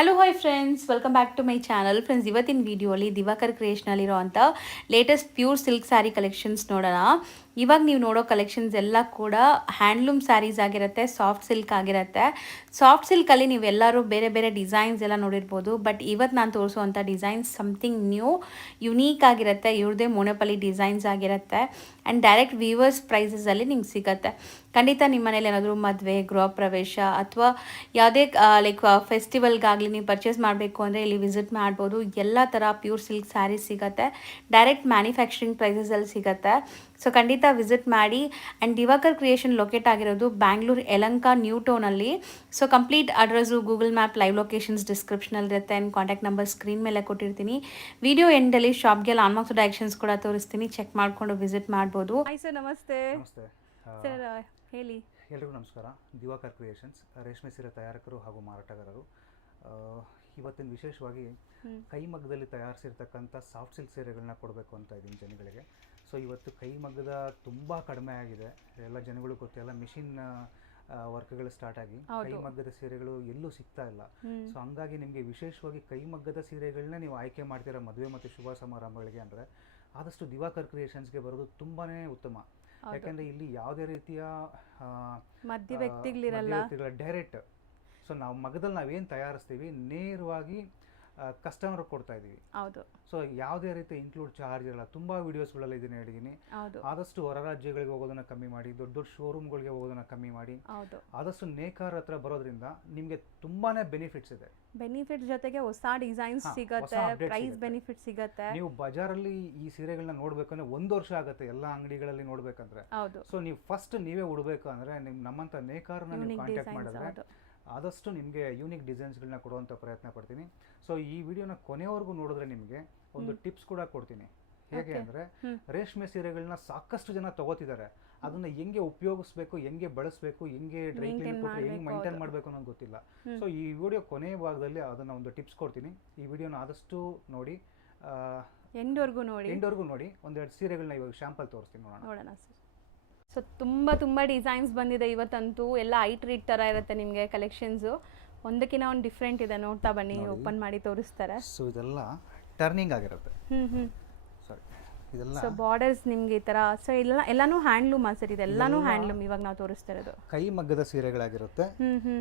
Hello hi friends welcome back to my channel friends ಇವತ್ತಿನ ವಿಡಿಯೋಲಿ Diwakar ಕ್ರಿಯೇಷನಲ್ಲಿರೋವಂಥ latest pure silk saree collections ನೋಡೋಣ. ಇವಾಗ ನೀವು ನೋಡೋ ಕಲೆಕ್ಷನ್ಸ್ ಎಲ್ಲ ಕೂಡ ಹ್ಯಾಂಡ್ಲೂಮ್ ಸ್ಯಾರೀಸ್ ಆಗಿರುತ್ತೆ ಸಾಫ್ಟ್ ಸಿಲ್ಕ್ ಆಗಿರುತ್ತೆ. ಸಾಫ್ಟ್ ಸಿಲ್ಕಲ್ಲಿ ನೀವೆಲ್ಲರೂ ಬೇರೆ ಬೇರೆ ಡಿಸೈನ್ಸ್ ಎಲ್ಲ ನೋಡಿರ್ಬೋದು ಬಟ್ ಇವತ್ತು ನಾನು ತೋರಿಸುವಂಥ ಡಿಸೈನ್ಸ್ ಸಮಥಿಂಗ್ ನ್ಯೂ ಯುನೀಕ್ ಆಗಿರುತ್ತೆ ಇವ್ರದ್ದೇ ಮೋನಪಲ್ಲಿ ಡಿಸೈನ್ಸ್ ಆಗಿರುತ್ತೆ ಆ್ಯಂಡ್ ಡೈರೆಕ್ಟ್ ವೀವರ್ಸ್ ಪ್ರೈಸಸಲ್ಲಿ ನಿಮ್ಗೆ ಸಿಗುತ್ತೆ. ಖಂಡಿತ ನಿಮ್ಮ ಮನೇಲಿ ಏನಾದರೂ ಮದುವೆ, ಗೃಹ ಪ್ರವೇಶ, ಅಥವಾ ಯಾವುದೇ ಲೈಕ್ ಫೆಸ್ಟಿವಲ್ಗಾಗಲಿ ನೀವು ಪರ್ಚೇಸ್ ಮಾಡಬೇಕು ಅಂದರೆ ಇಲ್ಲಿ ವಿಸಿಟ್ ಮಾಡ್ಬೋದು, ಎಲ್ಲ ಥರ ಪ್ಯೂರ್ ಸಿಲ್ಕ್ ಸ್ಯಾರೀಸ್ ಸಿಗುತ್ತೆ. ಡೈರೆಕ್ಟ್ ಮ್ಯಾನುಫ್ಯಾಕ್ಚರಿಂಗ್ ಪ್ರೈಸಸಲ್ಲಿ ಸಿಗುತ್ತೆ. ಸೊ ಖಂಡಿತ ವಿಸಿಟ್ ಮಾಡಿ. ಆ್ಯಂಡ್ ದಿವಾಕರ್ ಕ್ರಿಯೇಷನ್ ಲೊಕೇಟ್ ಆಗಿರೋದು Bangalore Yelahanka new ಟೌನಲ್ಲಿ so complete address Google map live locations ಡಿಸ್ಕ್ರಿಪ್ಷನಲ್ಲಿ ಇರುತ್ತೆ. ಆ್ಯಂಡ್ ಕಾಂಟ್ಯಾಕ್ಟ್ ನಂಬರ್ ಸ್ಕ್ರೀನ್ ಮೇಲೆ ಕೊಟ್ಟಿರ್ತೀನಿ. ವಿಡಿಯೋ ಎಂಡಲ್ಲಿ ಶಾಪ್ಗೆ ಆಲ್ಮೋಸ್ಟ್ ಡೈರೆಕ್ಷನ್ಸ್ ಕೂಡ ತೋರಿಸ್ತೀನಿ. ಚೆಕ್ ಮಾಡಿಕೊಂಡು ವಿಸಿಟ್ ಮಾಡ್ಬೋದು. ಹಾಯ್ ಸರ್ ನಮಸ್ತೆ. ನಮಸ್ತೆ. ಸರ್ ಹೇಳಿ. ಎಲ್ರಿಗೂ ನಮಸ್ಕಾರ. ದಿವಾಕರ್ ಕ್ರಿಯೇಷನ್ಸ್ ರೇಷ್ಮೆ ಸೀರೆ ತಯಾರಕರು ಹಾಗೂ ಮಾರಾಟಗಾರರು. ಆ, ಇವತ್ತಿನ ವಿಶೇಷವಾಗಿ ಕೈಮಗ್ಗದಲ್ಲಿ ತಯಾರಿಸಿರ್ತಕ್ಕಂಥ ಸಾಫ್ಟ್ ಸಿಲ್ಕ್ ಸೀರೆಗಳನ್ನ ಕೊಡಬೇಕು ಅಂತ ಇದ್ದೀನಿ ಜನಗಳಿಗೆ. ಸೊ ಇವತ್ತು ಕೈಮಗ್ಗದ ತುಂಬ ಕಡಿಮೆ ಆಗಿದೆ. ಎಲ್ಲ ಜನಗಳು ಗೊತ್ತಿಲ್ಲ ಮಿಷಿನ್ ವರ್ಕ್ಗಳು ಸ್ಟಾರ್ಟ್ ಆಗಿ. ಕೈಮಗ್ಗದ ಸೀರೆಗಳು ಎಲ್ಲೂ ಸಿಗ್ತಾ ಇಲ್ಲ. ಸೊ ಹಂಗಾಗಿ ನಿಮಗೆ ವಿಶೇಷವಾಗಿ ಕೈಮಗ್ಗದ ಸೀರೆಗಳನ್ನ ನೀವು ಆಯ್ಕೆ ಮಾಡ್ತೀರಾ ಮದುವೆ ಮತ್ತು ಶುಭ ಸಮಾರಂಭಗಳಿಗೆ ಅಂದರೆ ಆದಷ್ಟು ದಿವಾಕರ್ ಕ್ರಿಯೇಷನ್ಸ್ಗೆ ಬರೋದು ತುಂಬಾ ಉತ್ತಮ. ಯಾಕಂದ್ರೆ ಇಲ್ಲಿ ಯಾವುದೇ ರೀತಿಯ ಮಧ್ಯ ವ್ಯಕ್ತಿಗಳಿರಲ್ಲ. ಡೈರೆಕ್ಟ್ ಸೊ ನಾವು ಮಗದಲ್ಲಿ ನಾವೇನು ತಯಾರಿಸ್ತೀವಿ ನೇರವಾಗಿ ಕಸ್ಟಮರ್ ಕೊಡ್ತಾ ಇದೀವಿ ಹೌದು. ಸೊ ಯಾವುದೇ ರೀತಿ ಇನ್ಕ್ಲೂಡ್ ಚಾರ್ಜ್ ಇರಲ್ಲ. ತುಂಬಾ ವಿಡಿಯೋಸ್ಗಳಲ್ಲಿ ಇದನ್ನ ಹೇಳಿದೀನಿ ಆದಷ್ಟು ಹೊರ ರಾಜ್ಯಗಳಿಗೆ ಹೋಗೋದನ್ನ ಕಮ್ಮಿ ಮಾಡಿ ದೊಡ್ಡ ದೊಡ್ಡ ಶೋರೂಮ್ಗಳಿಗೆ ಹೋಗೋದನ್ನ ಕಮ್ಮಿ ಮಾಡಿ. ಆದಷ್ಟು ನೇಕಾರ ಹತ್ರ ಬರೋದ್ರಿಂದ ನಿಮಗೆ ತುಂಬಾನೇ ಬೆನಿಫಿಟ್ಸ್ ಇದೆ. ಬೆನಿಫಿಟ್ ಜೊತೆಗೆ ಹೊಸ ಡಿಸೈನ್ಸ್ ಸಿಗುತ್ತೆ ಪ್ರೈಸ್. ಬೆನಿಫಿಟ್ ಸಿಗುತ್ತೆ. ನೀವು ಬಜಾರಲ್ಲಿ ಈ ಸೀರೆಗಳನ್ನ ನೋಡ್ಬೇಕಂದ್ರೆ ಒಂದು ವರ್ಷ ಆಗುತ್ತೆ ಎಲ್ಲ ಅಂಗಡಿಗಳಲ್ಲಿ ನೋಡ್ಬೇಕಂದ್ರೆ. ಸೊ ನೀವು ಫಸ್ಟ್ ನೀವೇ ಉಡ್ಬೇಕು ಅಂದ್ರೆ ನಿಮ್ ನಮ್ಮಂತ ನೇಕಾರನ ನೀವು ಕಾಂಟ್ಯಾಕ್ಟ್ ಮಾಡಿದ್ರೆ ಆದಷ್ಟು ನಿಮಗೆ ಯೂನಿಕ್ ಡಿಸೈನ್ಸ್ಗಳನ್ನ ಕೊಡುವಂಥ ಪ್ರಯತ್ನ ಪಡ್ತೀನಿ. ಸೊ ಈ ವಿಡಿಯೋನ ಕೊನೆವರೆಗೂ ನೋಡಿದ್ರೆ ನಿಮಗೆ ಒಂದು ಟಿಪ್ಸ್ ಕೂಡ ಕೊಡ್ತೀನಿ. ಹೇಗೆ. ಅಂದರೆ ರೇಷ್ಮೆ ಸೀರೆಗಳನ್ನ ಸಾಕಷ್ಟು ಜನ ತಗೋತಿದ್ದಾರೆ. ಅದನ್ನ ಹೆಂಗೆ ಉಪಯೋಗಿಸ್ಬೇಕು ಹೆಂಗೆ ಬಳಸಬೇಕು ಹೆಂಗೆ ಡ್ರೈ ಕ್ಲೀನ್ ಕೊಟ್ಟರೆ ಹೆಂಗೆ ಮೈಂಟೈನ್ ಮಾಡಬೇಕು ಅನ್ನೋದು ಗೊತ್ತಿಲ್ಲ. ಸೊ ಈ ವಿಡಿಯೋ ಕೊನೆಯ ಭಾಗದಲ್ಲಿ ಅದನ್ನ ಒಂದು ಟಿಪ್ಸ್ ಕೊಡ್ತೀನಿ. ಈ ವಿಡಿಯೋನ ಆದಷ್ಟು ನೋಡಿ ಎಂಡ್ವರೆಗೂ ನೋಡಿ. ಎಂಡ್ವರೆಗೂ ನೋಡಿ. ಒಂದೆರಡು ಸೀರೆಗಳನ್ನ ಇವಾಗ ಶ್ಯಾಂಪಲ್ ತೋರಿಸ್ತೀನಿ ನೋಡೋಣ. ನೋಡೋಣ ಸರ್. ಸೊ ತುಂಬ ತುಂಬ ಡಿಸೈನ್ಸ್ ಬಂದಿದೆ ಇವತ್ತಂತೂ. ಎಲ್ಲ ಐ ಟ್ರೀಟ್ ಥರ ಇರುತ್ತೆ ನಿಮಗೆ ಕಲೆಕ್ಷನ್ಸು ಒಂದಕ್ಕಿಂತ ಒಂದು ಡಿಫ್ರೆಂಟ್ ಇದೆ. ನೋಡ್ತಾ ಬನ್ನಿ ಓಪನ್ ಮಾಡಿ ತೋರಿಸ್ತಾರೆ. ಸೊ ಇದೆಲ್ಲ ಟರ್ನಿಂಗ್ ಆಗಿರುತ್ತೆ. ಹ್ಞೂ ಹ್ಞೂ ಸಾರಿ ಇದೆಲ್ಲ ಸೊ ಬಾರ್ಡರ್ಸ್ ನಿಮಗೆ ಈ ಥರ ಸೊ ಎಲ್ಲ ಎಲ್ಲಾನು ಹ್ಯಾಂಡ್ಲೂಮ್ ಸರ್ ಇದೆಲ್ಲಾನು ಇದೆಲ್ಲ- ಹ್ಯಾಂಡ್ಲೂಮ್ ಇವಾಗ ನಾವು ತೋರಿಸ್ತಾ ಇರೋದು ಕೈ ಮಗ್ಗದ ಸೀರೆಗಳಾಗಿರುತ್ತೆ. ಹ್ಞೂ ಹ್ಞೂ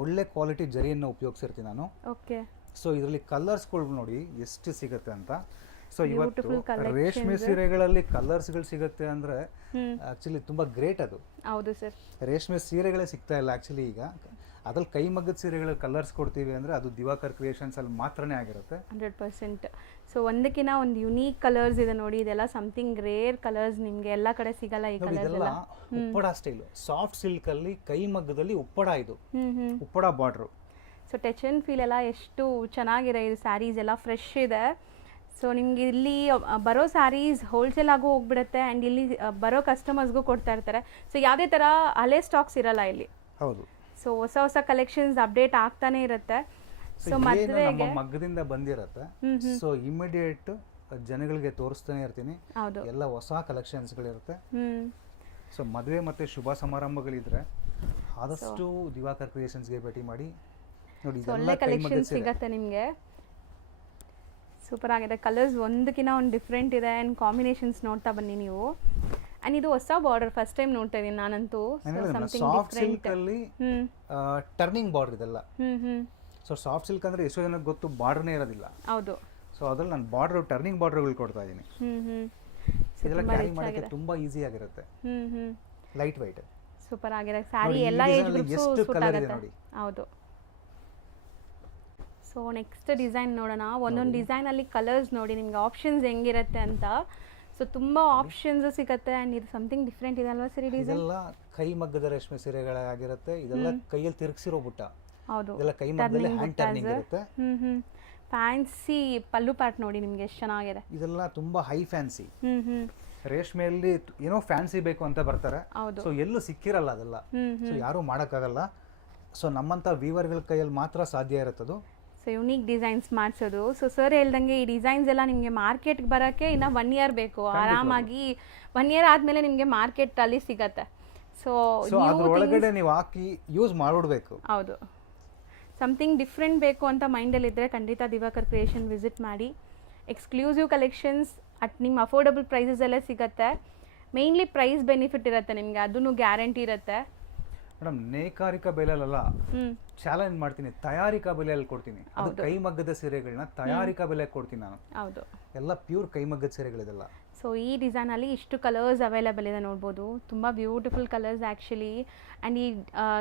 ಒಳ್ಳೆ ಕ್ವಾಲಿಟಿ ಜರಿಯನ್ನು ಉಪಯೋಗಿಸಿರ್ತೀನಿ ನಾನು. ಓಕೆ ಸೊ ಇದರಲ್ಲಿ ಕಲರ್ಸ್ಗಳು ನೋಡಿ ಎಷ್ಟು ಸಿಗುತ್ತೆ ಅಂತ. ಸೊ ಇವತ್ತು. ರೇಷ್ಮೆ ಸೀರೆಗಳಲ್ಲಿ ಕಲರ್ಸ್ಗಳು ಸಿಗುತ್ತೆ ಅಂದ್ರೆ ಆಕ್ಚುಲಿ ತುಂಬಾ ಗ್ರೇಟ್ ಅದು. ಹೌದು ಸರ್ ರೇಷ್ಮೆ ಸೀರೆಗಳೇ ಸಿಗ್ತಾ ಇಲ್ಲ ಆಕ್ಚುಲಿ ಈಗ. ಅದ್ರಲ್ಲಿ ಕೈ ಮಗ್ಗದ ಸೀರೆಗಳ ಕಲರ್ಸ್ ಕೊಡ್ತೀವಿ ಅಂದ್ರೆ ಅದು ದಿವಾಕರ್ ಕ್ರಿಯೇಷನ್ಸ್ ಅಲ್ಲಿ ಮಾತ್ರನೇ ಆಗಿರುತ್ತೆ. Hundred percent. ಸೊ ಒಂದಕ್ಕಿಂತ ಒಂದು ಯುನೀಕ್ ಕಲರ್ಸ್ ಇದೆ ನೋಡಿ ಇದೆಲ್ಲ ಸಮಥಿಂಗ್ ರೇರ್ ಕಲರ್ಸ್ ನಿಮ್ಗೆ ಎಲ್ಲ ಕಡೆ ಸಿಗಲ್ಲ ಈ ಕಲರ್ಸ್ ಎಲ್ಲ. ಉಪ್ಪಡ ಸ್ಟೈಲ್ ಸಾಫ್ಟ್ ಸಿಲ್ಕ್ ಅಲ್ಲಿ ಕೈ ಮಗ್ಗದಲ್ಲಿ ಉಪ್ಪಡ ಇದು. Uppada border so touch and feel ಎಲ್ಲ ಎಷ್ಟು ಚೆನ್ನಾಗಿರೋ ಇದು ಸ್ಯಾರೀಸ್ ಎಲ್ಲ ಫ್ರೆಶ್ ಇದೆ. ಸೊ ನಿಮ್ಗೆ ಇಲ್ಲಿ ಬರೋ ಸ್ಯಾರೀಸ್ ಹೋಲ್ಸೇಲ್ ಆಗು ಹೋಗ್ಬಿಡುತ್ತೆ ಆ್ಯಂಡ್ ಇಲ್ಲಿ ಬರೋ ಕಸ್ಟಮರ್ಸ್ಗೂ ಕೊಡ್ತಾ ಇರ್ತಾರೆ. ಸೊ ಯಾವುದೇ ಥರ ಹಳೆ ಸ್ಟಾಕ್ಸ್ ಇರಲ್ಲ ಇಲ್ಲಿ. ಹೌದು. ಸೊ ಹೊಸ ಹೊಸ ಕಲೆಕ್ಷನ್ಸ್ ಅಪ್ಡೇಟ್ ಆಗ್ತಾನೆ ಇರುತ್ತೆ. ಸೊ ಮದುವೆಗೆ ಮಗ್ಗದಿಂದ ಬಂದಿರತ್ತೆ. ಸೊ ಇಮಿಡಿಯೇಟ್ ಜನಗಳಿಗೆ ತೋರಿಸ್ತಾನೆ ಇರ್ತೀನಿ. ಹೌದು. ಎಲ್ಲ ಹೊಸ ಕಲೆಕ್ಷನ್ಸ್ಗಳಿರುತ್ತೆ ಸೊ ಮದುವೆ ಮತ್ತು ಶುಭ ಸಮಾರಂಭಗಳಿದ್ರೆ ಆದಷ್ಟು ದಿವಾಕರ್ ಕ್ರಿಯೇಷನ್ಸ್ಗೆ ಭೇಟಿ ಮಾಡಿ. ನೋಡಿ ಕಲೆಕ್ಷನ್ ಸಿಗತ್ತೆ ನಿಮಗೆ. ಸೂಪರ್ ಆಗಿದೆ. ಕಲರ್ಸ್ ಒಂದಕ್ಕಿಂತ ಒಂದು ಡಿಫ್ರೆಂಟ್ ಇದೆ ಆ್ಯಂಡ್ ಕಾಂಬಿನೇಷನ್ಸ್ ನೋಡ್ತಾ ಬನ್ನಿ ನೀವು. ಆ್ಯಂಡ್ ಇದು ಹೊಸ ಬಾರ್ಡರ್ ಫಸ್ಟ್ ಟೈಮ್ ನೋಡ್ತಾ ಇದ್ದೀನಿ ನಾನಂತೂ. ಸಾಫ್ಟ್ ಸಿಲ್ಕ್ ಅಲ್ಲಿ ಟರ್ನಿಂಗ್ ಬಾರ್ಡರ್ ಇದೆಲ್ಲ. ಸೊ ಸಾಫ್ಟ್ ಸಿಲ್ಕ್ ಅಂದ್ರೆ ಎಷ್ಟೋ ಜನಕ್ಕೆ ಗೊತ್ತು ಬಾರ್ಡರ್ನೇ ಇರೋದಿಲ್ಲ. ಹೌದು. ಸೊ ಅದ್ರಲ್ಲಿ ನಾನು ಬಾರ್ಡರ್ ಟರ್ನಿಂಗ್ ಬಾರ್ಡರ್ಗಳು ಕೊಡ್ತಾ ಇದ್ದೀನಿ ಇದೆಲ್ಲ ತುಂಬಾ ಕ್ಯಾರಿ ಮಾಡೋಕ್ಕೆ ತುಂಬಾ ಈಸಿ ಆಗಿರುತ್ತೆ. ಲೈಟ್ ವೈಟ್ ಸೂಪರ್ ಆಗಿದೆ. ಸ್ಯಾರಿ ಎಲ್ಲ ಏಜ್ ಗ್ರೂಪ್ಸ್ ಎಷ್ಟು ಸೂಟ್ ಇದೆ ನೋಡಿ. ಹೌದು. ಸೊ ನೆಕ್ಸ್ಟ್ ಡಿಸೈನ್ ನೋಡೋಣ. ಒಂದೊಂದು ಡಿಸೈನಲ್ಲಿ ಕಲರ್ಸ್ ನೋಡಿ ನಿಮ್ಗೆ ಆಪ್ಷನ್ಸ್ ಹೆಂಗಿರುತ್ತೆ ಅಂತ. ಸೊ ತುಂಬ ಆಪ್ಷನ್ಸ್ ಸಿಗುತ್ತೆ. ಆ್ಯಂಡ್ ಇದು ಸಮಥಿಂಗ್ ಡಿಫ್ರೆಂಟ್ ಇದೆ ಅಲ್ವಾ ಸರಿ ಡಿಸೈನ್ ಇದೆಲ್ಲ ಕೈ ಮಗ್ಗದ ರೇಷ್ಮೆ ಸೀರೆಗಳಾಗಿರುತ್ತೆ. ಇದೆಲ್ಲ ಕೈಯಲ್ಲಿ ತಿರುಗಿಸಿರೋ ಬುಟ್ಟ. ಹೌದು. ಇದೆಲ್ಲ ಕೈ ಮಗ್ಗದಲ್ಲಿ ಹ್ಯಾಂಡ್ ಟರ್ನಿಂಗ್ ಇರುತ್ತೆ. ಹ್ಞೂ ಹ್ಞೂ ಫ್ಯಾನ್ಸಿ ಪಲ್ಲು ಪ್ಯಾಟ್ ನೋಡಿ ನಿಮಗೆ ಎಷ್ಟು ಚೆನ್ನಾಗಿದೆ. ಇದೆಲ್ಲ ತುಂಬಾ ಹೈ ಫ್ಯಾನ್ಸಿ ಹ್ಞೂ ಹ್ಞೂ ರೇಷ್ಮೆಯಲ್ಲಿ ಏನೋ ಫ್ಯಾನ್ಸಿ ಬೇಕು ಅಂತ ಬರ್ತಾರೆ. ಹೌದು. ಸೊ ಎಲ್ಲೂ ಸಿಕ್ಕಿರಲ್ಲ ಅದೆಲ್ಲ. ಸೊ ಯಾರೂ ಮಾಡೋಕ್ಕಾಗಲ್ಲ. ಸೊ ನಮ್ಮಂಥ ವೀವರ್ಗಳ ಕೈಯಲ್ಲಿ ಮಾತ್ರ ಸಾಧ್ಯ ಇರುತ್ತದು. ಯುನೀಕ್ ಡಿಸೈನ್ಸ್ ಮಾಡಿಸೋದು. ಸೊ ಸರ್ ಹೇಳ್ದಂಗೆ ಈ ಡಿಸೈನ್ಸ್ ಎಲ್ಲ ನಿಮಗೆ ಮಾರ್ಕೆಟ್ಗೆ ಬರೋಕ್ಕೆ ಇನ್ನು ಒನ್ ಇಯರ್ ಬೇಕು. ಆರಾಮಾಗಿ ಒನ್ ಇಯರ್ ಆದಮೇಲೆ ನಿಮಗೆ ಮಾರ್ಕೆಟಲ್ಲಿ ಸಿಗತ್ತೆ. ಸೊ ಒಳಗಡೆ ನೀವು ಹಾಕಿ ಯೂಸ್ ಮಾಡಿಬಿಡ್ಬೇಕು. ಹೌದು. ಸಮಥಿಂಗ್ ಡಿಫ್ರೆಂಟ್ ಬೇಕು ಅಂತ ಮೈಂಡಲ್ಲಿದ್ದರೆ ಖಂಡಿತ ದಿವಾಕರ್ ಕ್ರಿಯೇಷನ್ ವಿಸಿಟ್ ಮಾಡಿ. ಎಕ್ಸ್ಕ್ಲೂಸಿವ್ ಕಲೆಕ್ಷನ್ಸ್ ಅಟ್ ನಿಮ್ಮ ಅಫೋರ್ಡಬಲ್ ಎಲ್ಲ ಸಿಗತ್ತೆ. ಮೇಯ್ನ್ಲಿ ಪ್ರೈಸ್ ಬೆನಿಫಿಟ್ ಇರುತ್ತೆ ನಿಮಗೆ ಅದೂ ಗ್ಯಾರಂಟಿ ಇರುತ್ತೆ. ಮೇಡಮ್ ನೇಕಾರಿಕಾ ಬೆಲೆಯಲ್ಲ ಚಾಲೆಂಜ್ ಮಾಡ್ತೀನಿ ತಯಾರಿಕಾ ಬೆಲೆಯಲ್ಲಿ ಕೊಡ್ತೀನಿ. ಅದು. ಕೈಮಗ್ಗದ ಸೀರೆಗಳನ್ನ ತಯಾರಿಕಾ ಬೆಲೆ ಕೊಡ್ತೀನಿ ನಾನು. ಹೌದು. ಎಲ್ಲ ಪ್ಯೂರ್ ಕೈಮಗ್ಗದ ಸೀರೆಗಳಿದೆಲ್ಲ. ಸೊ ಈ ಡಿಸೈನ್ ಅಲ್ಲಿ ಇಷ್ಟು ಕಲರ್ಸ್ ಅವೈಲೇಬಲ್ ಇದೆ ನೋಡ್ಬೋದು. ತುಂಬಾ ಬ್ಯೂಟಿಫುಲ್ ಕಲರ್ಸ್ ಆ್ಯಕ್ಚುಲಿ ಅಂಡ್ ಈ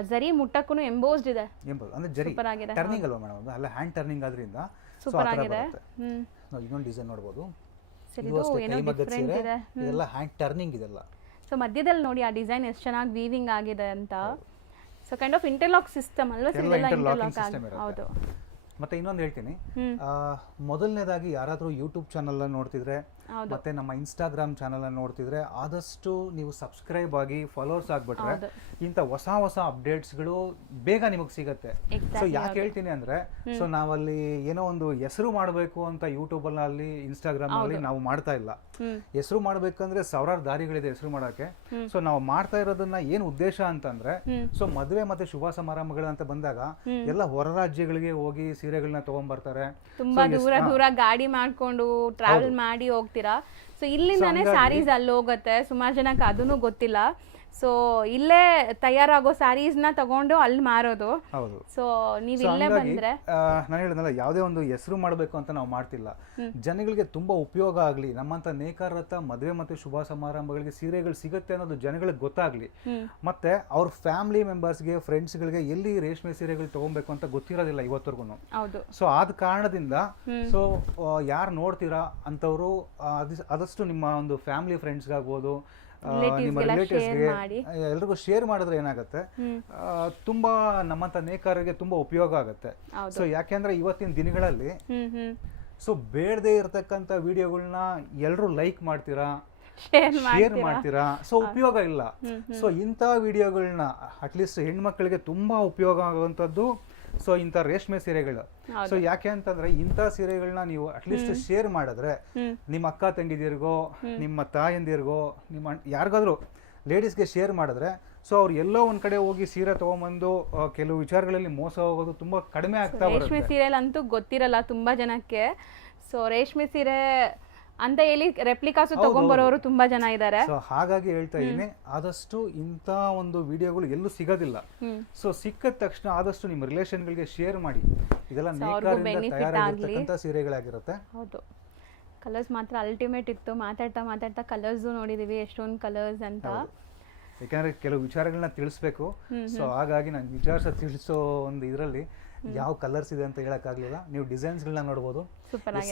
ಜರಿ ಮುಟ್ಟಕ್ಕೂ ಎಂಬೋಸ್ಡ್ ಇದೆ. ಎಂಬೋಸ್ ಅಂದ್ರೆ ಜರಿ ಟರ್ನಿಂಗ್ ಅಲ್ವಾ ಮೇಡಮ್? ಅಲ್ಲ ಹ್ಯಾಂಡ್ ಟರ್ನಿಂಗ್ ಆದ್ರಿಂದ. ಸೂಪರ್ ಆಗಿದೆ. ಹ್ಮ್. ನಾವು ಇನ್ನೊಂದು ಡಿಸೈನ್ ನೋಡ್ಬೋದು. ಸರಿ ಇದು ಇದು ಏನೋ ಡಿಫರೆಂಟ್ ಇದೆ. ಇದೆಲ್ಲ ಹ್ಯಾಂಡ್ ಟರ್ನಿಂಗ್ ಇದೆಲ್ಲ. ಸೊ ಮಧ್ಯದಲ್ಲಿ ನೋಡಿ ಆ ಡಿಸೈನ್ ಎಷ್ಟು ಚೆನ್ನಾಗಿ ವೀವಿಂಗ್ ಆಗಿದೆ ಅಂತ. So kind of interlock system ಅಲ್ವಾ ಎಲ್ಲ ಸಿಸ್ಟಮ್ ಇರುತ್ತೆ. ಹೌದು ಮತ್ತೆ ಇನ್ನೊಂದು ಹೇಳ್ತೀನಿ ಮೊದಲನೇದಾಗಿ ಯಾರಾದರೂ ಯೂಟ್ಯೂಬ್ ಚಾನಲ್ ನೋಡ್ತಿದ್ರೆ. ಮತ್ತೆ ನಮ್ಮ ಇನ್ಸ್ಟಾಗ್ರಾಮ್ ಚಾನಲ್ ನೋಡ್ತಿದ್ರೆ ಆದಷ್ಟು ನೀವು ಸಬ್ಸ್ಕ್ರೈಬ್ ಆಗಿ ಫಾಲೋವರ್ಸ್ ಆಗ್ಬಿಟ್ರೆ ಇಂತ ಇಂಥ ಹೊಸ ಹೊಸ ಅಪ್ಡೇಟ್ಸ್ಗಳು ಬೇಗ ನಿಮಗೆ ಸಿಗತ್ತೆ. ಸೊ ಯಾಕೆ ಹೇಳ್ತೀನಿ ಅಂದ್ರೆ ಸೊ ನಾವಲ್ಲಿ ಏನೋ ಒಂದು ಹೆಸರು ಮಾಡಬೇಕು ಅಂತ ಯೂಟ್ಯೂಬ್ ಅಲ್ಲಿ ಇನ್ಸ್ಟಾಗ್ರಾಮ್ ಅಲ್ಲಿ ನಾವು ಮಾಡ್ತಾ ಇಲ್ಲ. ಹೆಸರು ಮಾಡ್ಬೇಕಂದ್ರೆ ಸಾವಿರಾರು ದಾರಿಗಳಿದೆ ಹೆಸರು ಮಾಡೋಕೆ. ಸೊ ನಾವು ಮಾಡ್ತಾ ಇರೋದನ್ನ ಏನು ಉದ್ದೇಶ ಅಂತಂದ್ರೆ ಸೊ ಮದುವೆ ಮತ್ತೆ ಶುಭ ಸಮಾರಂಭಗಳು ಅಂತ ಬಂದಾಗ ಎಲ್ಲ ಹೊರ ರಾಜ್ಯಗಳಿಗೆ ಹೋಗಿ ಸೀರೆಗಳನ್ನ ತಗೊಂಡ್ಬರ್ತಾರೆ ತುಂಬಾ ದೂರ ದೂರ ಗಾಡಿ ಮಾಡ್ಕೊಂಡು ಟ್ರಾವೆಲ್ ಮಾಡಿ ಹೋಗ್ತೀರಾ ಸೊ ಇಲ್ಲಿಂದಾನೇ ಸ್ಯಾರೀಸ್ ಅಲ್ಲಿ ಹೋಗುತ್ತೆ ಸುಮಾರು ಜನಕ್ಕೆ ಅದನ್ನು ಗೊತ್ತಿಲ್ಲ. ಸೊ ಇಲ್ಲೇ ತಯಾರಾಗೋ ಸ್ಯಾರೀಸ್ನ ತಗೊಂಡು ಅಲ್ಲಿ ಮಾರೋದು. ಹೌದು. ಸೊ ನೀವು ಇಲ್ಲೇ ಬಂದ್ರೆ ನಾನು ಹೇಳಿದ್ನಲ್ಲ ಯಾವುದೇ ಒಂದು ಹೆಸರು ಮಾಡಬೇಕು ಅಂತ ನಾವು ಮಾಡ್ತಿಲ್ಲ. ಜನಗಳಿಗೆ ತುಂಬಾ ಉಪಯೋಗ ಆಗಲಿ ನಮ್ಮಂತ ನೇಕಾರರತ್ತ ಮದುವೆ ಮತ್ತು ಶುಭ ಸಮಾರಂಭಗಳಿಗೆ ಸೀರೆಗಳು ಸಿಗುತ್ತೆ ಅನ್ನೋದು ಜನಗಳಿಗೆ ಗೊತ್ತಾಗ್ಲಿ. ಮತ್ತೆ ಅವ್ರ ಫ್ಯಾಮಿಲಿ ಮೆಂಬರ್ಸ್ಗೆ ಫ್ರೆಂಡ್ಸ್ಗಳಿಗೆ ಎಲ್ಲಿ ರೇಷ್ಮೆ ಸೀರೆಗಳು ತಗೊಬೇಕು ಅಂತ ಗೊತ್ತಿರೋದಿಲ್ಲ ಇವತ್ತವರೆಗೂ ಹೌದು. ಸೊ ಆದ ಕಾರಣದಿಂದ ಸೊ ಯಾರು ನೋಡ್ತೀರಾ ಅಂತವರು ಆದಷ್ಟು ನಿಮ್ಮ ಒಂದು ಫ್ಯಾಮಿಲಿ ಫ್ರೆಂಡ್ಸ್ಗಾಗ್ಬೋದು ನಿಮ್ಮ ರಿಲೇಟಿವ್ಸ್ಗೆ. ಎಲ್ರಿಗೂ ಶೇರ್ ಮಾಡಿದ್ರೆ ಏನಾಗುತ್ತೆ? ತುಂಬಾ ನಮ್ಮಂತ ನೇಕಾರರಿಗೆ ತುಂಬಾ ಉಪಯೋಗ ಆಗುತ್ತೆ. ಸೊ ಯಾಕೆಂದ್ರೆ ಇವತ್ತಿನ ದಿನಗಳಲ್ಲಿ ಸೊ ಬೇಡದೇ ಇರತಕ್ಕಂತ ವಿಡಿಯೋಗಳನ್ನ ಎಲ್ಲರೂ ಲೈಕ್ ಮಾಡ್ತೀರಾ? ಶೇರ್ ಮಾಡ್ತೀರಾ? ಸೊ ಉಪಯೋಗ ಇಲ್ಲ. ಸೊ ಇಂಥ ವಿಡಿಯೋಗಳನ್ನ ಅಟ್ಲೀಸ್ಟ್ ಹೆಣ್ಮಕ್ಳಿಗೆ ತುಂಬಾ ಉಪಯೋಗ ಆಗುವಂಥದ್ದು ಸೊ ಇಂಥ ರೇಷ್ಮೆ ಸೀರೆಗಳು. ಸೊ ಯಾಕೆ ಅಂತಂದ್ರೆ ಇಂಥ ಸೀರೆಗಳನ್ನ ನೀವು ಅಟ್ಲೀಸ್ಟ್ ಶೇರ್ ಮಾಡಿದ್ರೆ. ನಿಮ್ಮ ಅಕ್ಕ ತಂಗಿದಿರ್ಗೋ ನಿಮ್ಮ ತಾಯಂದಿರ್ಗೋ ನಿಮ್ಮ ಯಾರಿಗಾದ್ರೂ ಲೇಡೀಸ್ಗೆ ಶೇರ್ ಮಾಡಿದ್ರೆ ಸೊ ಅವ್ರು ಎಲ್ಲೋ ಒಂದ್ ಕಡೆ ಹೋಗಿ ಸೀರೆ ತಗೊಂಬಂದು ಕೆಲವು ವಿಚಾರಗಳಲ್ಲಿ ಮೋಸ ಹೋಗೋದು ತುಂಬಾ ಕಡಿಮೆ ಆಗ್ತಾ ರೇಷ್ಮೆ ಸೀರೆಲ್ ಅಂತೂ ಗೊತ್ತಿರಲ್ಲ ತುಂಬಾ ಜನಕ್ಕೆ. ಸೊ ರೇಷ್ಮೆ ಸೀರೆ ಅಂತ ಹೇಳಿ ರೆಪ್ಲಿಕಾಸು ತಗೊಂಡ್ಬರೋರು ತುಂಬಾ ಜನ ಇದ್ದಾರೆ. ಸೊ ಹಾಗಾಗಿ ಹೇಳ್ತಾ ಇದ್ದೀನಿ. ಆದಷ್ಟು ಇಂಥ ಒಂದು ವಿಡಿಯೋಗಳು ಎಲ್ಲೂ ಸಿಗೋದಿಲ್ಲ. ಸೊ ಸಿಕ್ಕಿದ ತಕ್ಷಣ ಆದಷ್ಟು ನಿಮ್ಮ ರಿಲೇಷನ್ಗಳಿಗೆ ಶೇರ್ ಮಾಡಿ. ಇದೆಲ್ಲ ನೇಕಾರರಿಂದ ತಯಾರಾಗಿರ್ತಕ್ಕಂಥ ಸೀರೆಗಳಾಗಿರುತ್ತೆ. ಹೌದು. ಕಲರ್ಸ್ ಮಾತ್ರ ಅಲ್ಟಿಮೇಟ್ ಇತ್ತು. ಮಾತಾಡ್ತಾ ಮಾತಾಡ್ತಾ ಕಲರ್ಸ್ ನೋಡಿದೀವಿ ಎಷ್ಟೊಂದು ಕಲರ್ಸ್ ಅಂತ. ಯಾಕಂದ್ರೆ ಕೆಲವು ವಿಚಾರಗಳನ್ನ ತಿಳಿಸ್ಬೇಕು. ಸೊ ಹಾಗಾಗಿ ನಾನು ವಿಚಾರ ತಿಳಿಸೋ ಒಂದು ಇದರಲ್ಲಿ ಯಾವ ಕಲರ್ಸ್ ಇದೆ ಅಂತ ಹೇಳಕ್ಕಾಗ್ಲಿಲ್ಲ ನೀವು ಡಿಸೈನ್ಸ್ಗಳನ್ನ ನೋಡ್ಬೋದು.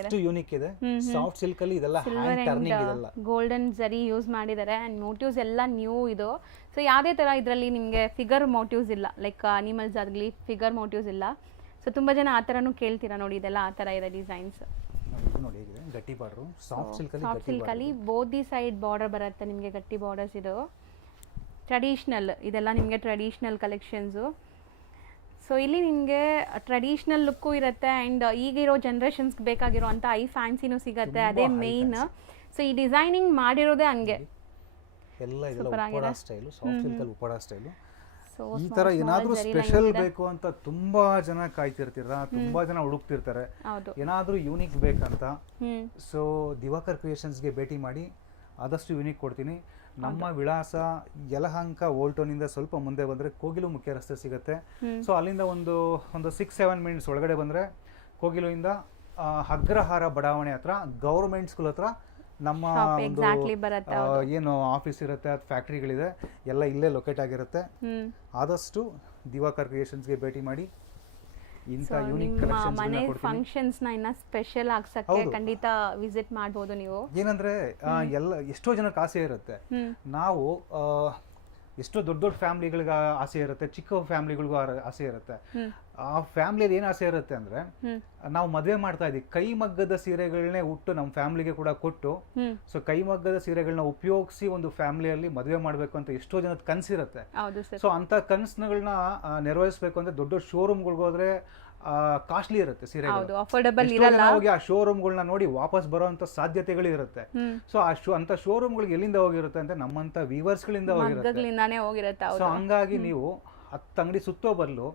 ಎಷ್ಟು ಯೂನಿಕ್ ಇದೆ. ಸಾಫ್ಟ್ ಸಿಲ್ಕ್ ಅಲ್ಲಿ ಇದೆಲ್ಲ ಹ್ಯಾಂಡ್ ಟರ್ನಿಂಗ್ ಇದೆಲ್ಲ. ಗೋಲ್ಡನ್ ಜರಿ ಯೂಸ್ ಮಾಡಿದ್ದಾರೆ. ಆ್ಯಂಡ್ ಮೋಟಿವ್ಸ್ ಎಲ್ಲ ನ್ಯೂ ಇದು. ಸೊ ಯಾವುದೇ ತರ ಇದರಲ್ಲಿ ನಿಮಗೆ ಫಿಗರ್ ಮೋಟಿವ್ಸ್ ಇಲ್ಲ. ಲೈಕ್ ಅನಿಮಲ್ಸ್ ಆಗಲಿ ಫಿಗರ್ ಮೋಟಿವ್ಸ್ ಇಲ್ಲ. ಸೊ ತುಂಬಾ ಜನ ಆ ಥರನೂ ಕೇಳ್ತೀರಾ ನೋಡಿ ಇದೆಲ್ಲ ಆ ಥರ ಇದೆ ಡಿಸೈನ್ಸ್ ನೋಡಿ, ಗಟ್ಟಿ ಬಾರ್ಡರ್ ಸಾಫ್ಟ್ ಸಿಲ್ಕ್ ಅಲ್ಲಿ ಸಾಫ್ಟ್ ಗಟ್ಟಿ ಸಿಲ್ಕಲ್ಲಿ ಬೋದಿ ಸೈಡ್ ಬಾರ್ಡರ್ ಬರುತ್ತೆ ನಿಮಗೆ ಗಟ್ಟಿ ಬಾರ್ಡರ್ಸ್ ಇದು. ಟ್ರೆಡಿಷ್ನಲ್ ಇದೆಲ್ಲ ನಿಮಗೆ ಟ್ರೆಡಿಷನಲ್ ಕಲೆಕ್ಷನ್ಸು ಸೊ ಇಲ್ಲಿ ನಿಮಗೆ ಟ್ರೆಡಿಷ್ನಲ್ ಲುಕ್ಕು ಇರುತ್ತೆ ಆ್ಯಂಡ್ ಈಗಿರೋ ಜನ್ರೇಷನ್ಸ್ಗೆ ಬೇಕಾಗಿರೋ ಅಂಥ ಐ ಫ್ಯಾನ್ಸಿನೂ ಸಿಗುತ್ತೆ. ಅದೇ ಮೇಯ್ನ್ ಸೊ ಈ ಡಿಸೈನಿಂಗ್ ಮಾಡಿರೋದೇ ಹಂಗೆ. ಎಲ್ಲ ಇದೆಲ್ಲ ಆಗಿದೆ. ಸ್ಟೈಲು ಸಾಫ್ಟ್ ಸಿಲ್ಕ್ ಅಲ್ಲಿ ಸ್ಟೈಲು ಈ ತರ ಏನಾದ್ರೂ ಸ್ಪೆಷಲ್ ಬೇಕು ಅಂತ ತುಂಬಾ ಜನ ಕಾಯ್ತಿರ್ತೀರ? ತುಂಬಾ ಜನ ಹುಡುಕ್ತಿರ್ತಾರೆ. ಏನಾದ್ರೂ ಯೂನಿಕ್ ಬೇಕಂತ. ಸೊ ದಿವಾಕರ್ ಕ್ರಿಯೇಷನ್ಸ್ಗೆ ಭೇಟಿ ಮಾಡಿ ಆದಷ್ಟು ಯೂನಿಕ್ ಕೊಡ್ತೀನಿ. ನಮ್ಮ ವಿಳಾಸ ಯಲಹಂಕ ಓಲ್ಟೋನಿಂದ ಸ್ವಲ್ಪ ಮುಂದೆ ಬಂದರೆ ಕೋಗಿಲು ಮುಖ್ಯ ರಸ್ತೆ ಸಿಗುತ್ತೆ. ಸೊ ಅಲ್ಲಿಂದ ಒಂದು ಒಂದು ಸಿಕ್ಸ್ ಸೆವೆನ್ ಮಿನಿಟ್ಸ್ ಒಳಗಡೆ ಬಂದರೆ ಕೋಗಿಲುವಿಂದ ಅಗ್ರಹಾರ ಬಡಾವಣೆ ಹತ್ರ ಗೌರ್ಮೆಂಟ್ ಸ್ಕೂಲ್ ಹತ್ರ ನಮ್ಮ ಒಂದು ಏನು ಆಫೀಸ್ ಇರುತ್ತೆ ಅದು ಫ್ಯಾಕ್ಟ್ರಿಗಳಿದೆ ಎಲ್ಲ ಇಲ್ಲೇ ಲೊಕೇಟ್ ಆಗಿರುತ್ತೆ. ಆದಷ್ಟು ದಿವಾಕರ್ ಕ್ರಿಯೇಷನ್ಸ್ಗೆ ಭೇಟಿ ಮಾಡಿ ಇಂಥ ಯೂನಿಕ್ ಕಲೆಕ್ಷನ್ಸ್ ಮನೆ ಫಂಕ್ಷನ್ಸ್ನ ಇನ್ನ ಸ್ಪೆಷಲ್ ಆಗ್ಸಕ್ಕೆ. ಖಂಡಿತ ವಿಸಿಟ್ ಮಾಡಬಹುದು ನೀವು. ಏನಂದ್ರೆ ಎಲ್ಲ ಎಷ್ಟೋ ಜನಕ್ಕೆ ಆಸೆ ಇರುತ್ತೆ. ನಾವು ಎಷ್ಟೋ ದೊಡ್ಡ ದೊಡ್ಡ ಫ್ಯಾಮ್ಲಿಗಳಿಗೆ ಆಸೆ ಇರುತ್ತೆ ಚಿಕ್ಕ ಫ್ಯಾಮಿಲಿಗಳಿಗೂ ಆಸೆ ಇರುತ್ತೆ. ಆ ಫ್ಯಾಮ್ಲಿಯಲ್ಲಿ ಏನು ಆಸೆ ಇರುತ್ತೆ ಅಂದ್ರೆ ನಾವು ಮದುವೆ ಮಾಡ್ತಾ ಇದೀವಿ ಕೈಮಗ್ಗದ ಸೀರೆಗಳನ್ನೇ ಉಟ್ಟು ನಮ್ಮ ಫ್ಯಾಮಿಲಿಗೆ ಕೂಡ ಕೊಟ್ಟು ಸೊ ಕೈಮಗ್ಗದ ಸೀರೆಗಳನ್ನ ಉಪಯೋಗಿಸಿ ಒಂದು ಫ್ಯಾಮಿಲಿಯಲ್ಲಿ ಮದುವೆ ಮಾಡಬೇಕು ಅಂತ ಎಷ್ಟೋ ಜನದ ಕನಸಿರುತ್ತೆ. ಸೊ ಅಂತ ಕನಸುಗಳನ್ನ ನೆರವೇರಿಸಬೇಕು ಅಂದ್ರೆ ದೊಡ್ಡ ದೊಡ್ಡ ಶೋರೂಮ್ಗಳಿಗೆ ಹೋದ್ರೆ ಕಾಸ್ಟ್ಲಿ ಇರುತ್ತೆ ಸೀರೆಗಳು. ಅಫೋರ್ಡಬಲ್ ಇರಲ್ಲ. ಹೋಗಿ ಆ ಶೋರೂಮ್ಗಳನ್ನ ನೋಡಿ ವಾಪಸ್ ಬರೋಂಥ ಸಾಧ್ಯತೆಗಳು ಇರುತ್ತೆ. ಸೊ ಆ ಶೋ ಅಂತ ಶೋರೂಮ್ಗಳಿಗೆ ಎಲ್ಲಿಂದ ಹೋಗಿರುತ್ತೆ ಅಂತ ನಮ್ಮಂತ ವ್ಯೂವರ್ಸ್ಗಳಿಂದ ಹೋಗಿರುತ್ತೆ. ಮಗ್ಗಗಳಿಂದಾನೇ ಹೋಗಿರುತ್ತೆ ಸೊ ಹಂಗಾಗಿ ನೀವು ಹತ್ತು ಅಂಗಡಿ ಸುತ್ತೋ ಬದಲು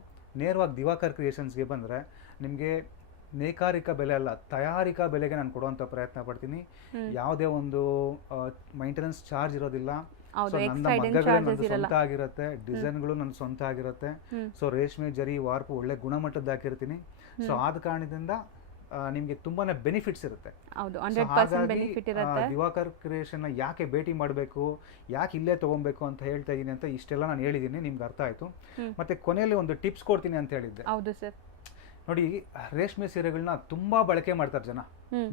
ನೇರವಾಗಿ ದಿವಾಕರ್ ಕ್ರಿಯೇಷನ್ಸ್ಗೆ ಬಂದರೆ ನಿಮಗೆ ನೇಕಾರಿಕಾ ಬೆಲೆ ಅಲ್ಲ ತಯಾರಿಕಾ ಬೆಲೆಗೆ ನಾನು ಕೊಡುವಂಥ ಪ್ರಯತ್ನ ಪಡ್ತೀನಿ. ಯಾವುದೇ ಒಂದು ಮೈಂಟೆನೆನ್ಸ್ ಚಾರ್ಜ್ ಇರೋದಿಲ್ಲ. Extra ನನ್ನ ಮಗ್ಗಗಳೇ. ಸ್ವಂತ ಆಗಿರುತ್ತೆ ಡಿಸೈನ್ಗಳು ನನ್ನ ಸ್ವಂತ ಆಗಿರುತ್ತೆ. ಸೊ ರೇಷ್ಮೆ ಜರಿ ವಾರ್ಪು ಒಳ್ಳೆ ಗುಣಮಟ್ಟದ ಹಾಕಿರ್ತೀನಿ. ಸೊ ಆದ ಕಾರಣದಿಂದ ನಿಮ್ಗೆ ತುಂಬಾನೇ ಬೆನಿಫಿಟ್ಸ್ ಇರುತ್ತೆ. ದಿವಾಕರ್ ಕ್ರಿಯೇಷನ್ ಯಾಕೆ ಭೇಟಿ ಮಾಡಬೇಕು ಯಾಕೆ ಇಲ್ಲೇ ತಗೊಬೇಕು ಅಂತ ಹೇಳ್ತಾ ಇದ್ದೀನಿ ಅಂತ ಇಷ್ಟೆಲ್ಲ ನಾನು ಹೇಳಿದ್ದೀನಿ ನಿಮ್ಗೆ ಅರ್ಥ ಆಯ್ತು. ಮತ್ತೆ ಕೊನೆಯಲ್ಲಿ ಒಂದು ಟಿಪ್ಸ್ ಕೊಡ್ತೀನಿ ಅಂತ ಹೇಳಿದ್ದೆ. ಹೌದು ಸರ್ ನೋಡಿ ರೇಷ್ಮೆ ಸೀರೆಗಳನ್ನ ತುಂಬಾ ಬಳಕೆ ಮಾಡ್ತಾರೆ ಜನ.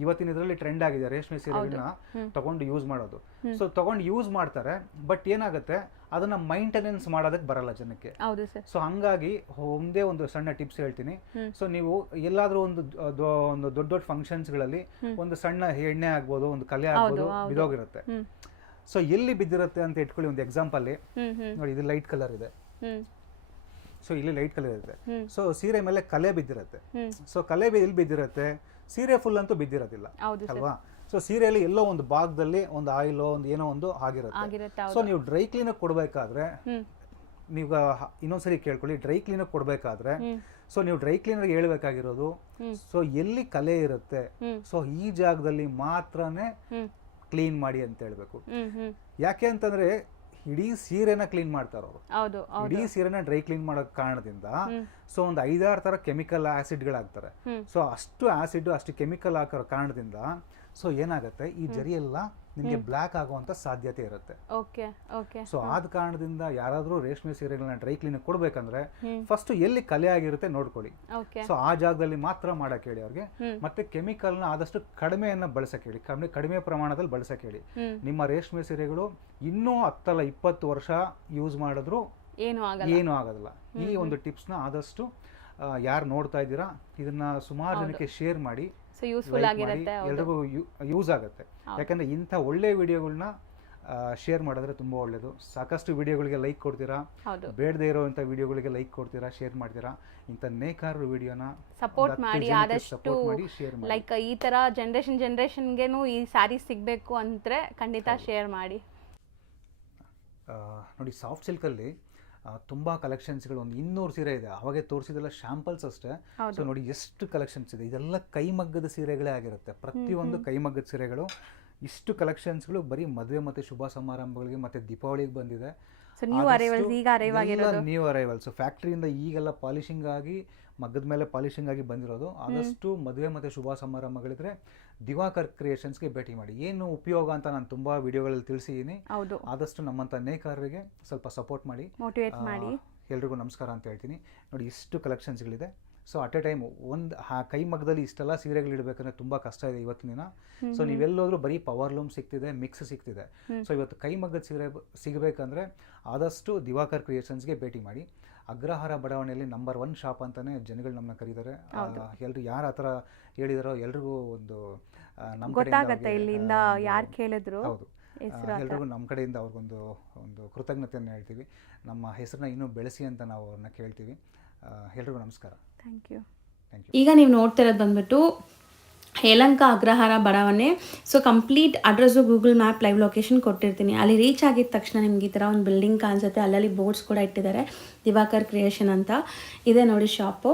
ಇವತ್ತಿನ ಇದರಲ್ಲಿ ಟ್ರೆಂಡ್ ಆಗಿದೆ ರೇಷ್ಮೆ ಸೀರೆಗಳನ್ನ. ತಗೊಂಡು ಯೂಸ್ ಮಾಡೋದು. ಸೊ ತಗೊಂಡು ಯೂಸ್ ಮಾಡ್ತಾರೆ ಬಟ್ ಏನಾಗುತ್ತೆ ಅದನ್ನ ಮೈಂಟೆನೆನ್ಸ್ ಮಾಡೋದಕ್ಕೆ ಬರಲ್ಲ ಜನಕ್ಕೆ. ಸೊ ಹಂಗಾಗಿ ಒಂದೇ ಒಂದು ಸಣ್ಣ ಟಿಪ್ಸ್ ಹೇಳ್ತೀನಿ. ಸೊ ನೀವು ಎಲ್ಲಾದ್ರೂ ಒಂದು ಒಂದು ದೊಡ್ಡ ದೊಡ್ಡ ಫಂಕ್ಷನ್ಸ್ಗಳಲ್ಲಿ ಒಂದು ಸಣ್ಣ ಎಣ್ಣೆ ಆಗ್ಬೋದು ಒಂದು ಕಲೆ ಆಗ್ಬೋದು. ಬಿದೋಗಿರುತ್ತೆ. ಸೊ ಎಲ್ಲಿ ಬಿದ್ದಿರುತ್ತೆ ಅಂತ ಇಟ್ಕೊಳ್ಳಿ ಒಂದು ಎಕ್ಸಾಂಪಲ್ ನೋಡಿ ಇದು ಲೈಟ್ ಕಲರ್ ಇದೆ. ಸೊ ಇಲ್ಲಿ ಲೈಟ್ ಕಲರ್ ಇರುತ್ತೆ. ಸೊ ಸೀರೆ ಮೇಲೆ ಕಲೆ ಬಿದ್ದಿರುತ್ತೆ. ಸೊ ಕಲೆ ಇಲ್ಲಿ ಎಲ್ಲಿ ಬಿದ್ದಿರುತ್ತೆ? ಸೀರೆ ಫುಲ್ ಅಂತೂ ಬಿದ್ದಿರೋದಿಲ್ಲ. ಅಲ್ವಾ? ಸೊ ಸೀರೆಯಲ್ಲಿ ಎಲ್ಲೋ ಒಂದು ಭಾಗದಲ್ಲಿ ಒಂದು ಆಯಿಲ್ ಒಂದು ಏನೋ ಒಂದು ಆಗಿರುತ್ತೆ. ಸೊ ನೀವು ಡ್ರೈ ಕ್ಲೀನ್ ಕೊಡಬೇಕಾದ್ರೆ ನೀವು ಇನ್ನೊಂದ್ಸರಿ ಕೇಳ್ಕೊಳ್ಳಿ ಡ್ರೈ ಕ್ಲೀನ್ ಕೊಡಬೇಕಾದ್ರೆ ಸೊ ನೀವು ಡ್ರೈ ಕ್ಲೀನರ್ಗೆ ಹೇಳ್ಬೇಕಾಗಿರೋದು. ಸೊ ಎಲ್ಲಿ ಕಲೆ ಇರುತ್ತೆ? ಸೊ ಈ ಜಾಗದಲ್ಲಿ ಮಾತ್ರನೇ ಕ್ಲೀನ್ ಮಾಡಿ ಅಂತ ಹೇಳ್ಬೇಕು. ಯಾಕೆ ಅಂತಂದ್ರೆ ಇಡೀ ಸೀರೆನ ಕ್ಲೀನ್ ಮಾಡ್ತಾರೆ ಅವರು. ಹೌದು ಇಡೀ ಸೀರೆನ ಡ್ರೈ ಕ್ಲೀನ್ ಮಾಡೋ ಕಾರಣದಿಂದ ಸೊ ಒಂದು ಐದಾರು ತರ ಕೆಮಿಕಲ್ ಆಸಿಡ್ಗಳಾಗ್ತಾರೆ. ಸೊ ಅಷ್ಟು ಆಸಿಡ್ ಅಷ್ಟು ಕೆಮಿಕಲ್ ಹಾಕೋ ಕಾರಣದಿಂದ ಸೊ ಏನಾಗುತ್ತೆ? ಈ ಜರಿ ಎಲ್ಲ ನಿಮಗೆ ಬ್ಲ್ಯಾಕ್ ಆಗುವಂತ ಸಾಧ್ಯತೆ ಇರುತ್ತೆ. Okay okay. ಸೊ ಆದ ಕಾರಣದಿಂದ ಯಾರಾದರೂ ರೇಷ್ಮೆ ಸೀರೆಗಳನ್ನ ಡ್ರೈ ಕ್ಲೀನಿಂಗ್ ಕೊಡ್ಬೇಕಂದ್ರೆ ಫಸ್ಟ್ ಎಲ್ಲಿ ಕಲೆ ಆಗಿರುತ್ತೆ ನೋಡ್ಕೊಳ್ಳಿ. ಸೊ ಆ ಜಾಗದಲ್ಲಿ ಮಾತ್ರ ಮಾಡಕ್ ಹೇಳಿ ಅವ್ರಿಗೆ. ಮತ್ತೆ ಕೆಮಿಕಲ್ನ ಆದಷ್ಟು ಕಡಿಮೆಯನ್ನ ಬಳಸಕ್ ಹೇಳಿ. ಕಡಿಮೆ ಕಡಿಮೆ ಪ್ರಮಾಣದಲ್ಲಿ ಬಳಸಕ್ ಹೇಳಿ. ನಿಮ್ಮ ರೇಷ್ಮೆ ಸೀರೆಗಳು ಇನ್ನೂ ಹತ್ತಲ್ಲ ಇಪ್ಪತ್ತು ವರ್ಷ ಯೂಸ್ ಮಾಡಿದ್ರು ಏನು ಆಗಲ್ಲ. ಏನೂ ಆಗೋದಿಲ್ಲ ಈ ಒಂದು ಟಿಪ್ಸ್ನ ಆದಷ್ಟು ಯಾರು ನೋಡ್ತಾ ಇದ್ದೀರಾ ಇದನ್ನ ಸುಮಾರು ಜನಕ್ಕೆ ಶೇರ್ ಮಾಡಿ ಎಲ್ರಿಗೂ ಯೂಸ್ ಆಗುತ್ತೆ. ಯಾಕಂದ್ರೆ ಇಂಥ ಒಳ್ಳೆ ವಿಡಿಯೋಗಳನ್ನ ಶೇರ್ ಮಾಡಿದ್ರೆ ತುಂಬಾ ಒಳ್ಳೇದು. ಸಾಕಷ್ಟು ವಿಡಿಯೋಗಳಿಗೆ ಲೈಕ್ ಕೊಡ್ತೀರಾ ಬೇಡದೆ ಇರೋಂಥ ವಿಡಿಯೋಗಳಿಗೆ ಲೈಕ್ ಕೊಡ್ತೀರಾ ಶೇರ್ ಮಾಡ್ತೀರಾ ಇಂಥ ನೇಕಾರರು ವಿಡಿಯೋನ ಸಪೋರ್ಟ್ ಮಾಡಿ ಆದಷ್ಟು ಲೈಕ್ ಈ ತರ ಜನರೇಷನ್ ಜನ್ರೇಷನ್ಗೆನೂ ಈ ಸಾರಿ ಸಿಗಬೇಕು ಅಂದ್ರೆ ಖಂಡಿತ ಶೇರ್ ಮಾಡಿ. ನೋಡಿ ಸಾಫ್ಟ್ ಸಿಲ್ಕಲ್ಲಿ ತುಂಬ ಕಲೆಕ್ಷನ್ಸ್ಗಳು ಒಂದು ಇನ್ನೂರು ಸೀರೆ ಇದೆ. ಅವಾಗೆ ತೋರಿಸಿದೆಲ್ಲ ಶಾಂಪಲ್ಸ್ ಅಷ್ಟೇ. ಸೊ ನೋಡಿ ಎಷ್ಟು ಕಲೆಕ್ಷನ್ಸ್ ಇದೆ. ಇದೆಲ್ಲ ಕೈಮಗ್ಗದ ಸೀರೆಗಳೇ ಆಗಿರುತ್ತೆ. ಪ್ರತಿಯೊಂದು ಕೈಮಗ್ಗದ ಸೀರೆಗಳು ಇಷ್ಟು ಕಲೆಕ್ಷನ್ಸ್ಗಳು ಬರೀ ಮದುವೆ ಮತ್ತು ಶುಭ ಸಮಾರಂಭಗಳಿಗೆ ಮತ್ತು ದೀಪಾವಳಿಗೆ ಬಂದಿದೆ. ನ್ಯೂ ಅರೈವಲ್ಸ್ ಫ್ಯಾಕ್ಟ್ರಿಯಿಂದ ಈಗೆಲ್ಲ ಪಾಲಿಶಿಂಗ್ ಆಗಿ ಮಗ್ಗದ ಮೇಲೆ ಪಾಲಿಶಿಂಗ್ ಆಗಿ ಬಂದಿರೋದು. ಆದಷ್ಟು ಮದುವೆ ಮತ್ತು ಶುಭ ಸಮಾರಂಭಗಳಿದ್ರೆ ದಿವಾಕರ್ ಕ್ರಿಯೇಷನ್ಸ್ಗೆ ಭೇಟಿ ಮಾಡಿ. ಏನು ಉಪಯೋಗ ಅಂತ ನಾನು ತುಂಬ ವಿಡಿಯೋಗಳಲ್ಲಿ ತಿಳಿಸಿದ್ದೀನಿ. ಆದಷ್ಟು ನಮ್ಮಂಥ ನೇಕಾರರಿಗೆ ಸ್ವಲ್ಪ ಸಪೋರ್ಟ್ ಮಾಡಿ. ಮೋಟಿವೇಟ್ ಮಾಡಿ. ಎಲ್ರಿಗೂ ನಮಸ್ಕಾರ ಅಂತ ಹೇಳ್ತೀನಿ. ನೋಡಿ ಇಷ್ಟು ಕಲೆಕ್ಷನ್ಸ್ಗಳಿದೆ ಸೊ ಅಟ್ ಎ ಟೈಮ್ ಒಂದು ಕೈ ಕೈಮಗ್ಗದಲ್ಲಿ ಇಷ್ಟೆಲ್ಲ ಸೀರೆಗಳು ಇಡಬೇಕಂದ್ರೆ ತುಂಬ ಕಷ್ಟ ಇದೆ ಇವತ್ತಿನ ದಿನ. ಸೊ ನೀವೆಲ್ಲೋದ್ರೂ ಬರೀ ಪವರ್ ಲೂಮ್ ಸಿಗ್ತಿದೆ ಮಿಕ್ಸ್ ಸಿಗ್ತಿದೆ. ಸೊ ಇವತ್ತು ಕೈಮಗ್ಗದ ಸೀರೆ ಸಿಗಬೇಕಂದ್ರೆ ಆದಷ್ಟು ದಿವಾಕರ್ ಕ್ರಿಯೇಷನ್ಸ್ಗೆ ಭೇಟಿ ಮಾಡಿ. ಅಗ್ರಹಾರ ಬಡಾವಣೆಯಲ್ಲಿ ನಂಬರ್ ಒನ್ ಶಾಪ್ ಅಂತಾನೆ ಜನಗಳು ನಮ್ಮನ್ನ ಕರೀತಾರೆ. ಎಲ್ಲರೂ ಯಾರು ಆ ಥರ ಹೇಳಿದಾರೋ ಎಲ್ರಿಗೂ ಒಂದು ಆ, ಗೊತ್ತಾಗತ್ತೆ ಇಲ್ಲಿಂದ ಯಾರು ಕೇಳಿದ್ರು ಹೌದು. ಎಲ್ರಿಗೂ ನಮ್ಮ ಕಡೆಯಿಂದ ಅವ್ರಿಗೊಂದು ಒಂದು ಕೃತಜ್ಞತೆಯನ್ನು ಹೇಳ್ತೀವಿ. ನಮ್ಮ ಹೆಸರನ್ನ ಇನ್ನೂ ಬೆಳೆಸಿ ಅಂತ ನಾವು ಅವ್ರನ್ನ ಕೇಳ್ತೀವಿ. ಎಲ್ರಿಗೂ ನಮಸ್ಕಾರ. ಥ್ಯಾಂಕ್ ಯು ಥ್ಯಾಂಕ್ ಯು ಈಗ ನೀವು ನೋಡ್ತಿರೋದು ಬಂದ್ಬಿಟ್ಟು ಯಲಂಕ ಅಗ್ರಹಾರ ಬಡಾವಣೆ. So complete address Google map live location ಕೊಟ್ಟಿರ್ತೀನಿ. ಅಲ್ಲಿ ರೀಚ್ ಆಗಿದ ತಕ್ಷಣ ನಿಮ್ಗೆ ಈ ಥರ ಒಂದು ಬಿಲ್ಡಿಂಗ್ ಕಾಣಿಸುತ್ತೆ. ಅಲ್ಲಲ್ಲಿ ಬೋರ್ಡ್ಸ್ ಕೂಡ ಇಟ್ಟಿದ್ದಾರೆ. ದಿವಾಕರ್ ಕ್ರಿಯೇಷನ್ ಅಂತ. ಇದೆ ನೋಡಿ ಶಾಪು